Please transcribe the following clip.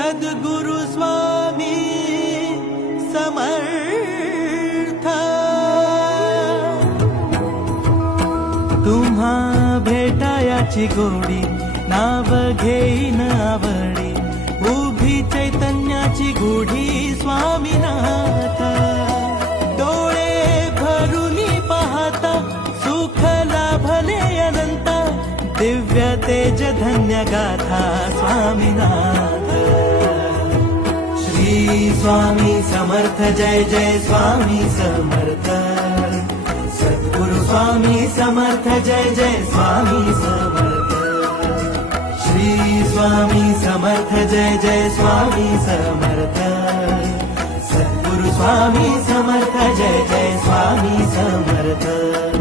सद्गुरु स्वामी समर्थ। तुम्हा भेटायाची गोडी नाव घेईन आवडी, उभी चैतन्याची गुढी स्वामीनाथ। डोळे भरूनी पाहता सुख लाभले अनंत, दिव्य तेज धन्य गाथा स्वामीनाथ। श्री स्वामी समर्थ जय जय स्वामी समर्थ। सद्गुरु स्वामी समर्थ जय जय स्वामी समर्थ। श्री स्वामी समर्थ जय जय स्वामी समर्थ। सद्गुरु स्वामी समर्थ जय जय स्वामी समर्थ।